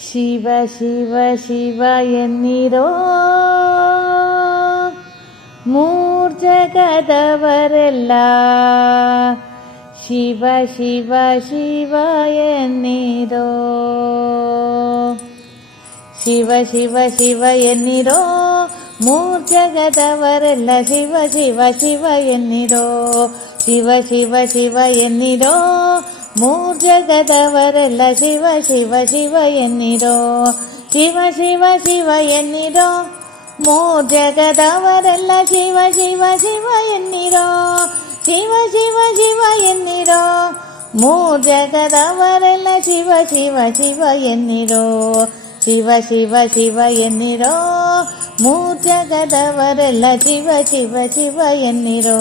शिव शिव शिव एन्निरो जगदवर शिव शिव शिव एन्निरो शिव शिव शिव एन्निरो जगदवर शिव शिव शिव एन्निरो शिव शिव शिव एन्निरो மூர்ஜகதவரல சிவ சிவ சிவ என்னிரோ சிவ சிவ சிவ என்னிரோ மூர்ஜகதவரல சிவ சிவ சிவ என்னிரோ சிவ சிவ சிவ என்னிரோ மூர்ஜகதவரல சிவ சிவ சிவ என்னிரோ சிவ சிவ சிவ என்னிரோ மூர்ஜகதவரல சிவ சிவ சிவ என்னிரோ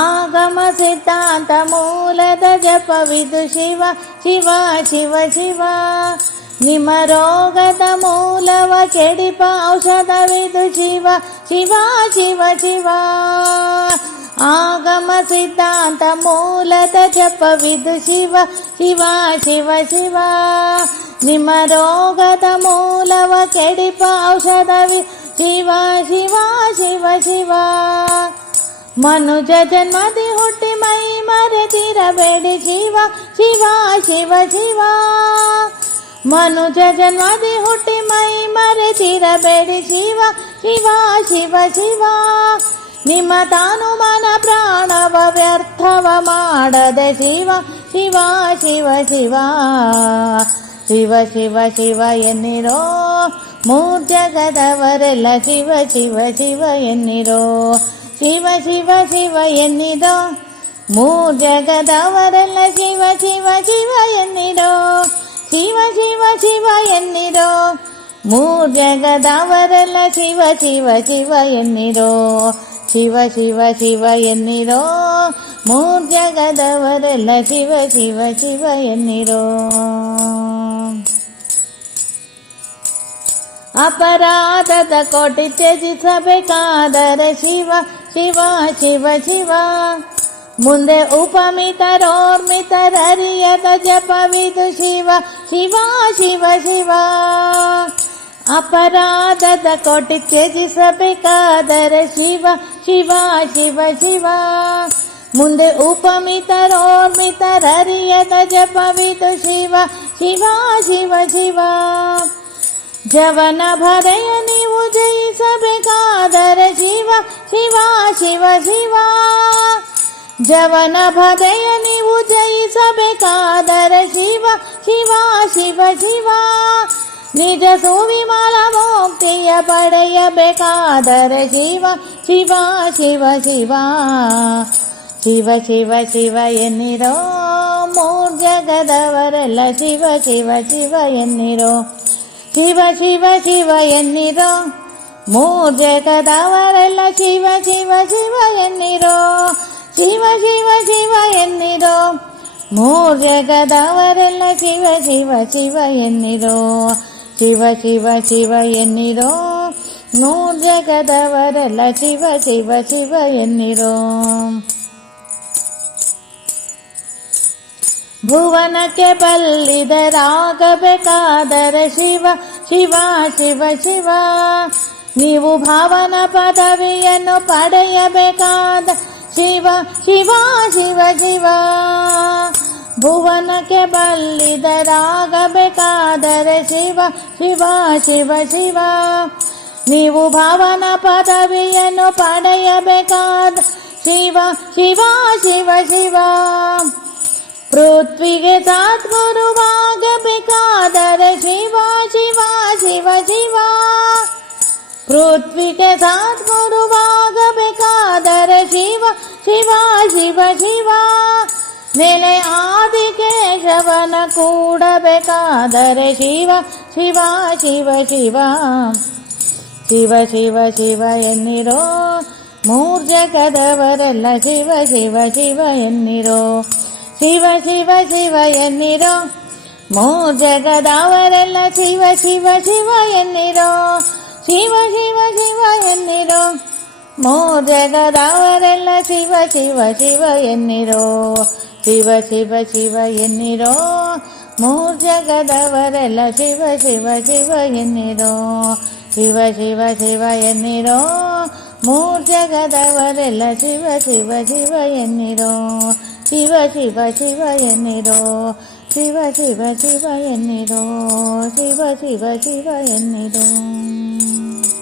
ಆಗಮ ಸಿದ್ಧಾಂತ ಮೂಲದ ಜಪವಿದು ಶಿವ ಶಿವ ಶಿವ ಶಿವ ನಿಮ್ಮ ರೋಗದ ಮೂಲವ ಕೆಡಿಪ ಪೌಷದ ಶಿವ ಶಿವ ಶಿವ ಶಿವ ಆಗಮ ಸಿದ್ಧಾಂತ ಮೂಲದ ಜಪವಿದು ಶಿವ ಶಿವ ಶಿವ ಶಿವ ನಿಮ ರೋಗದ ಮೂಲವ ಕೆಡಿಪ ಪೌಷದ ವಿ ಶಿವ ಶಿವ ಶಿವ ಮನುಜ ಜನ್ಮದಿ ಹುಟ್ಟಿ ಮೈ ಮರ ತಿರಬೇಡಿ ಜೀವ ಶಿವ ಶಿವ ಮನುಜ ಜನ್ಮದಿ ಹುಟ್ಟಿ ಮೈ ಮರೆ ತಿರಬೇಡಿ ಶಿವ ಶಿವ ಶಿವ ನಿಮ್ಮ ನಿಮ್ಮ ಮನ ಪ್ರಾಣವ ವ್ಯರ್ಥವ ಮಾಡದೆ ಶಿವ ಶಿವ ಶಿವ ಶಿವ ಶಿವ ಶಿವ ಎನ್ನಿರೋ ಮೂರ್ ಜಗದವರೆಲ್ಲ ಶಿವ ಶಿವ ಎನ್ನಿರೋ சிவ சிவ சிவ என்னிதோ மூ ஜகதவரல்ல சிவ சிவ சிவ என்னிடோ சிவ சிவ சிவ என்னிடோ மூ ஜகதவரல்ல சிவ சிவ சிவ என்னிடோ சிவ சிவ சிவ என்னிடோ மூ ஜகதவரல்ல சிவ சிவ சிவ என்னிடோ अपराधत कोटि त्यजि सभे कादर शिव शिवा शिव शिवा मुन्दे उपमित्र रो शिव शिव शिव शिव शिवा कोटि त्यजि सभे कादर शिव शिवा शिव शिवा मुन्दे उपमित ओमित्र शिव शिव शिव शिव जवन भरय निजयि सबे कादर शिव शिवा शिव शिवा जवन भजय नी उजयि कादर शिव शिवा शिव शिवा निज सुविमला मोक्तिय पडय बे कादर शिव शिवा शिव शिवा शिव शिव शिव शिवयनिरो मूर्जगदवरल शिव शिव शिव निरो சிவ சிவ சிவ என்னிரோ மூர் ஜெகதாவரல்ல சிவ சிவ சிவ என்னிரோ சிவ சிவ சிவ என்னிரோ மூர் ஜெகதாவரல்ல சிவ சிவ சிவ என்னிரோ சிவ சிவ சிவ என்னிரோ நூர் ஜெகதவரல்ல சிவ சிவ சிவ என்னிரோ ಭುವನಕ್ಕೆ ಬಲ್ಲಿದರಾಗಬೇಕಾದರೆ ಶಿವ ಶಿವ ಶಿವ ಶಿವ ನೀವು ಭಾವನ ಪದವಿಯನ್ನು ಪಡೆಯಬೇಕಾದ ಶಿವ ಶಿವ ಶಿವ ಶಿವ ಭುವನಕ್ಕೆ ಬಲ್ಲಿದರಾಗಬೇಕಾದರೆ ಶಿವ ಶಿವ ಶಿವ ಶಿವ ನೀವು ಭಾವನ ಪದವಿಯನ್ನು ಪಡೆಯಬೇಕಾದ ಶಿವ ಶಿವ ಶಿವ ಶಿವ ಪೃಥ್ವಿಗೆ ಸತ್ ಗುರುವಾಗ ಶಿವ ಶಿವ ಶಿವ ಶಿವ ಪೃಥ್ವಿಗೆ ಸ ಗುರುವಾಗಬೇಕಾದರ ಶಿವ ಶಿವ ಶಿವ ಶಿವ ನೆಲೆ ಆದಿಕೇಶವನ ಕೂಡಬೇಕಾದರ ಶಿವ ಶಿವ ಶಿವ ಶಿವ ಶಿವ ಶಿವ ಎನ್ನಿರೋ ಮೂರ್ಜಗದವರಲ್ಲ ಶಿವ ಶಿವ ಎನ್ನಿರೋ சிவ சிவ சிவ என்னிரோ மோ ஜகதாவரல்ல சிவ சிவ சிவ என்னிரோ சிவ சிவ சிவ என்னிரோ மோ ஜகதாவரல்ல சிவ சிவ சிவ என்னிரோ சிவ சிவ சிவ என்னிரோ மோ ஜகதவரல்ல சிவ சிவ சிவ என்னிரோ சிவ சிவ சிவ என்னிரோ மூர் ஜகதவரல்ல சிவ சிவ சிவ என்னிரோ 十百千百千百千百千百,四百。四百四百四百